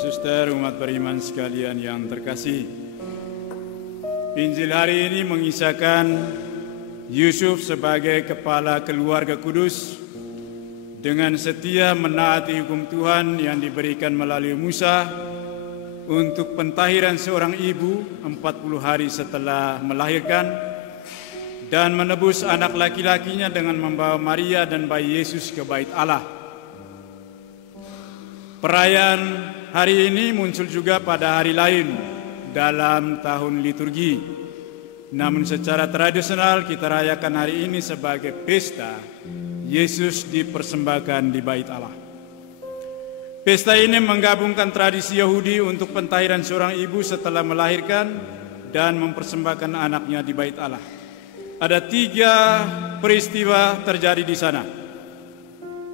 Suster, umat beriman sekalian yang terkasih, Injil hari ini mengisahkan Yusuf sebagai kepala keluarga kudus dengan setia menaati hukum Tuhan yang diberikan melalui Musa untuk pentahiran seorang ibu 40 hari setelah melahirkan dan menebus anak laki-lakinya dengan membawa Maria dan bayi Yesus ke bait Allah. Perayaan hari ini muncul juga pada hari lain dalam tahun liturgi. Namun secara tradisional kita rayakan hari ini sebagai pesta Yesus dipersembahkan di bait Allah. Pesta ini menggabungkan tradisi Yahudi untuk pentahiran seorang ibu setelah melahirkan dan mempersembahkan anaknya di bait Allah. Ada 3 peristiwa terjadi di sana.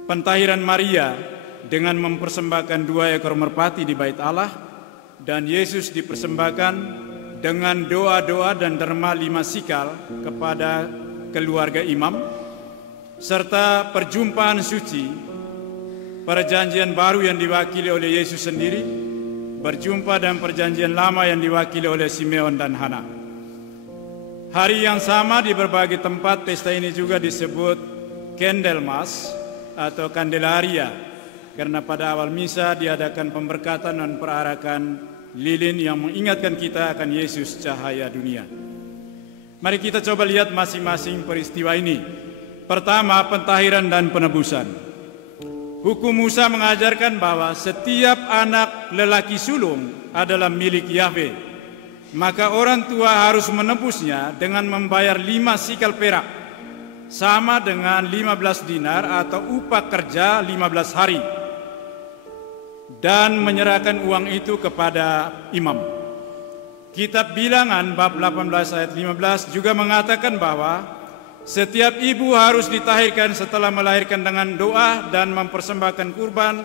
Pentahiran Maria dengan mempersembahkan 2 ekor merpati di bait Allah, dan Yesus dipersembahkan dengan doa-doa dan derma 5 sikal kepada keluarga imam, serta perjumpaan suci, perjanjian baru yang diwakili oleh Yesus sendiri, berjumpa dan perjanjian lama yang diwakili oleh Simeon dan Hana. Hari yang sama di berbagai tempat pesta ini juga disebut Candlemas atau Candelaria, karena pada awal misa diadakan pemberkatan dan perarakan lilin yang mengingatkan kita akan Yesus cahaya dunia. Mari kita coba lihat masing-masing peristiwa ini. Pertama, pentahiran dan penebusan. Hukum Musa mengajarkan bahwa setiap anak lelaki sulung adalah milik Yahweh. Maka orang tua harus menebusnya dengan membayar 5 sikal perak, sama dengan 15 dinar atau upah kerja 15 hari, dan menyerahkan uang itu kepada imam. Kitab Bilangan bab 18 ayat 15 juga mengatakan bahwa setiap ibu harus ditahirkan setelah melahirkan dengan doa dan mempersembahkan kurban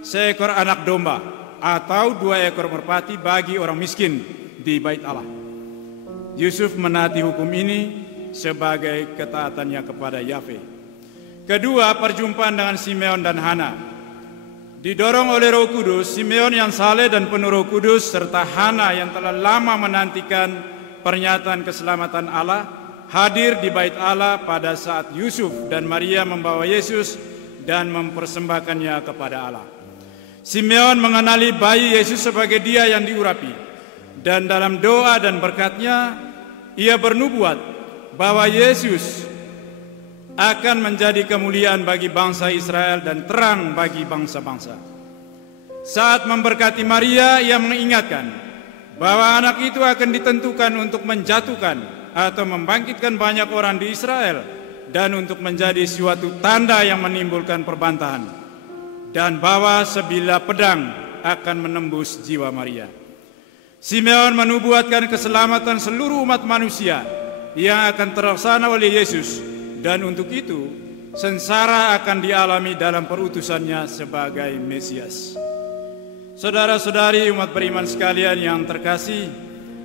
seekor anak domba atau 2 ekor merpati bagi orang miskin di bait Allah. Yusuf menaati hukum ini sebagai ketaatannya kepada Yahweh. Kedua, perjumpaan dengan Simeon dan Hana. Didorong oleh Roh Kudus, Simeon yang saleh dan penuh Roh Kudus serta Hana yang telah lama menantikan pernyataan keselamatan Allah hadir di bait Allah pada saat Yusuf dan Maria membawa Yesus dan mempersembahkannya kepada Allah. Simeon mengenali bayi Yesus sebagai dia yang diurapi, dan dalam doa dan berkatnya ia bernubuat bahwa Yesus akan menjadi kemuliaan bagi bangsa Israel dan terang bagi bangsa-bangsa. Saat memberkati Maria, ia mengingatkan bahwa anak itu akan ditentukan untuk menjatuhkan atau membangkitkan banyak orang di Israel dan untuk menjadi suatu tanda yang menimbulkan perbantahan, dan bahwa sebilah pedang akan menembus jiwa Maria. Simeon menubuatkan keselamatan seluruh umat manusia yang akan terlaksana oleh Yesus, dan untuk itu sengsara akan dialami dalam perutusannya sebagai Mesias. Saudara-saudari umat beriman sekalian yang terkasih,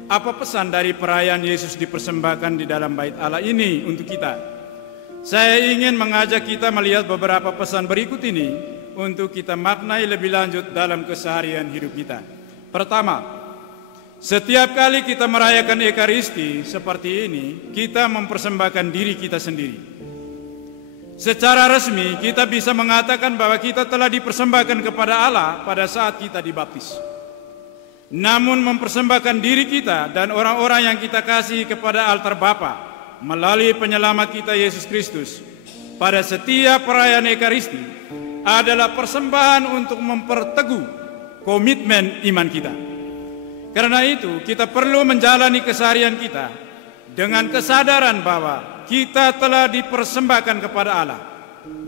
apa pesan dari perayaan Yesus dipersembahkan di dalam bait Allah ini untuk kita? Saya ingin mengajak kita melihat beberapa pesan berikut ini untuk kita maknai lebih lanjut dalam keseharian hidup kita. Pertama, setiap kali kita merayakan Ekaristi seperti ini, kita mempersembahkan diri kita sendiri. Secara resmi, kita bisa mengatakan bahwa kita telah dipersembahkan kepada Allah pada saat kita dibaptis. Namun mempersembahkan diri kita dan orang-orang yang kita kasih kepada altar Bapa melalui penyelamat kita Yesus Kristus pada setiap perayaan Ekaristi adalah persembahan untuk memperteguh komitmen iman kita. Karena itu, kita perlu menjalani keseharian kita dengan kesadaran bahwa kita telah dipersembahkan kepada Allah,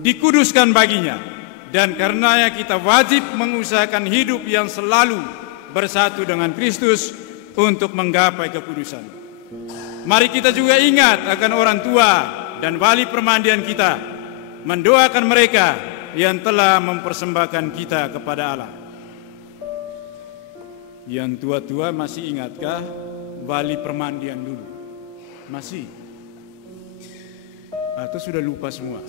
dikuduskan baginya, dan karenanya kita wajib mengusahakan hidup yang selalu bersatu dengan Kristus untuk menggapai kekudusan. Mari kita juga ingat akan orang tua dan wali permandian kita, mendoakan mereka yang telah mempersembahkan kita kepada Allah. Yang tua-tua masih ingatkah wali permandian dulu? Masih? Atau sudah lupa semua?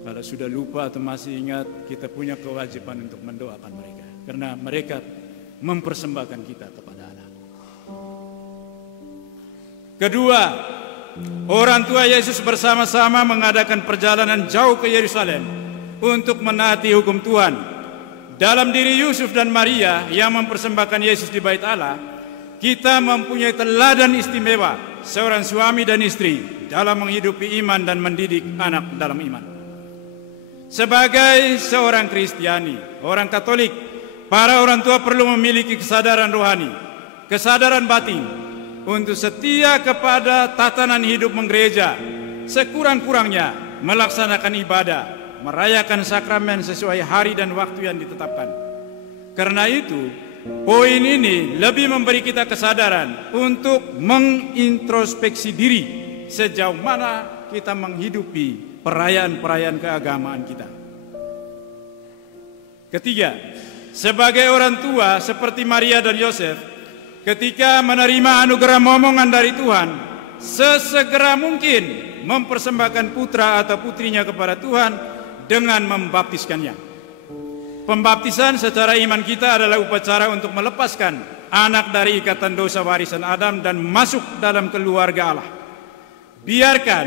Kalau sudah lupa atau masih ingat, kita punya kewajiban untuk mendoakan mereka, karena mereka mempersembahkan kita kepada Allah. Kedua, orang tua Yesus bersama-sama mengadakan perjalanan jauh ke Yerusalem untuk menaati hukum Tuhan. Dalam diri Yusuf dan Maria yang mempersembahkan Yesus di bait Allah, kita mempunyai teladan istimewa seorang suami dan istri dalam menghidupi iman dan mendidik anak dalam iman. Sebagai seorang Kristiani, orang Katolik, para orang tua perlu memiliki kesadaran rohani, kesadaran batin untuk setia kepada tatanan hidup menggereja, sekurang-kurangnya melaksanakan ibadah, merayakan sakramen sesuai hari dan waktu yang ditetapkan. Karena itu, poin ini lebih memberi kita kesadaran untuk mengintrospeksi diri sejauh mana kita menghidupi perayaan-perayaan keagamaan kita. Ketiga, sebagai orang tua seperti Maria dan Yosef, ketika menerima anugerah momongan dari Tuhan, sesegera mungkin mempersembahkan putra atau putrinya kepada Tuhan dengan membaptiskannya. Pembaptisan secara iman kita adalah upacara untuk melepaskan anak dari ikatan dosa warisan Adam dan masuk dalam keluarga Allah. Biarkan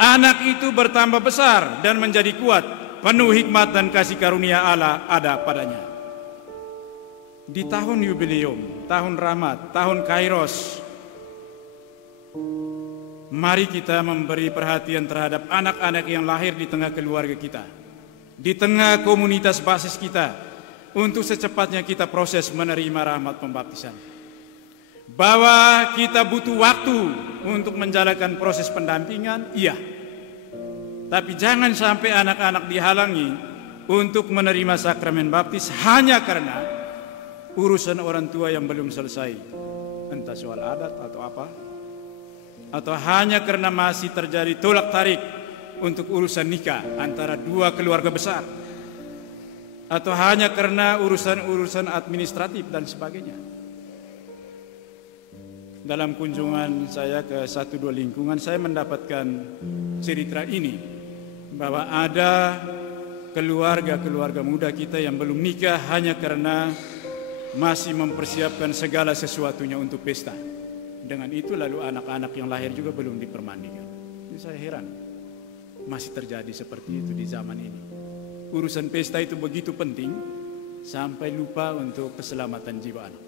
anak itu bertambah besar dan menjadi kuat, penuh hikmat dan kasih karunia Allah ada padanya. Di tahun yubileum, tahun Rahmat, tahun Kairos, mari kita memberi perhatian terhadap anak-anak yang lahir di tengah keluarga kita, di tengah komunitas basis kita, untuk secepatnya kita proses menerima rahmat pembaptisan. Bahwa kita butuh waktu untuk menjalankan proses pendampingan, iya. Tapi jangan sampai anak-anak dihalangi untuk menerima sakramen baptis hanya karena urusan orang tua yang belum selesai, entah soal adat atau apa, atau hanya karena masih terjadi tolak tarik untuk urusan nikah antara dua keluarga besar, atau hanya karena urusan-urusan administratif dan sebagainya. Dalam kunjungan saya ke 1-2 lingkungan, saya mendapatkan cerita ini, bahwa ada keluarga-keluarga muda kita yang belum nikah hanya karena masih mempersiapkan segala sesuatunya untuk pesta. Dengan itu lalu anak-anak yang lahir juga belum dipermandikan. Ini saya heran, masih terjadi seperti itu di zaman ini. Urusan pesta itu begitu penting sampai lupa untuk keselamatan jiwa anak.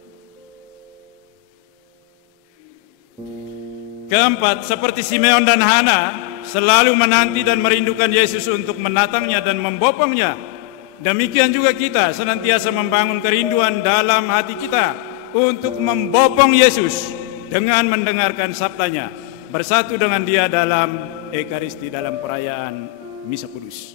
Keempat, seperti Simeon dan Hana selalu menanti dan merindukan Yesus untuk menatangnya dan membopongnya, demikian juga kita senantiasa membangun kerinduan dalam hati kita untuk membopong Yesus dengan mendengarkan sabdanya, bersatu dengan Dia dalam Ekaristi, dalam perayaan Misa Kudus.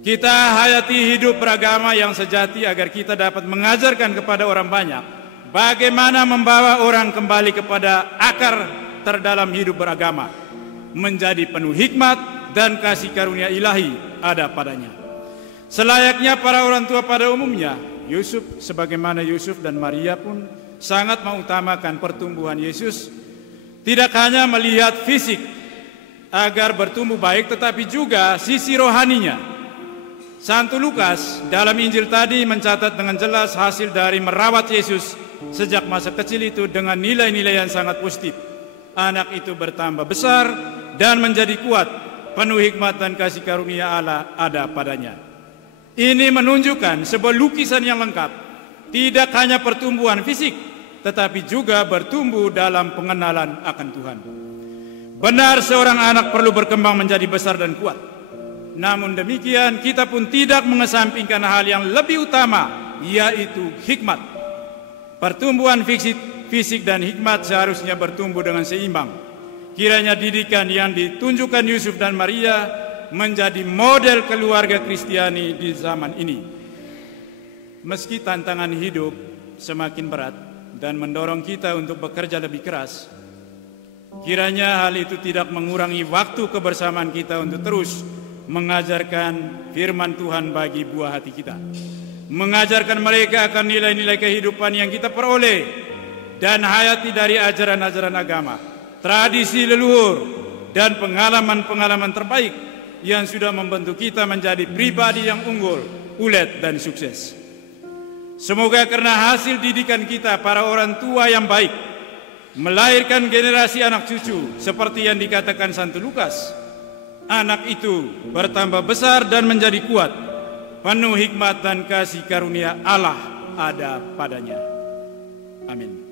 Kita hayati hidup beragama yang sejati agar kita dapat mengajarkan kepada orang banyak bagaimana membawa orang kembali kepada akar terdalam hidup beragama, menjadi penuh hikmat dan kasih karunia ilahi ada padanya. Selayaknya para orang tua pada umumnya, Yusuf sebagaimana Yusuf dan Maria pun sangat mengutamakan pertumbuhan Yesus, tidak hanya melihat fisik agar bertumbuh baik, tetapi juga sisi rohaninya. Santo Lukas dalam Injil tadi mencatat dengan jelas hasil dari merawat Yesus sejak masa kecil itu dengan nilai-nilai yang sangat positif. Anak itu bertambah besar dan menjadi kuat, penuh hikmat dan kasih karunia Allah ada padanya. Ini menunjukkan sebuah lukisan yang lengkap, tidak hanya pertumbuhan fisik, tetapi juga bertumbuh dalam pengenalan akan Tuhan. Benar, seorang anak perlu berkembang menjadi besar dan kuat. Namun demikian, kita pun tidak mengesampingkan hal yang lebih utama, yaitu hikmat. Pertumbuhan fisik dan hikmat seharusnya bertumbuh dengan seimbang. Kiranya didikan yang ditunjukkan Yusuf dan Maria menjadi model keluarga Kristiani di zaman ini. Meski tantangan hidup semakin berat dan mendorong kita untuk bekerja lebih keras, kiranya hal itu tidak mengurangi waktu kebersamaan kita untuk terus mengajarkan firman Tuhan bagi buah hati kita, mengajarkan mereka akan nilai-nilai kehidupan yang kita peroleh dan hayati dari ajaran-ajaran agama, tradisi leluhur, dan pengalaman-pengalaman terbaik yang sudah membentuk kita menjadi pribadi yang unggul, ulet, dan sukses. Semoga karena hasil didikan kita para orang tua yang baik, melahirkan generasi anak cucu seperti yang dikatakan Santo Lukas, anak itu bertambah besar dan menjadi kuat, penuh hikmat dan kasih karunia Allah ada padanya. Amin.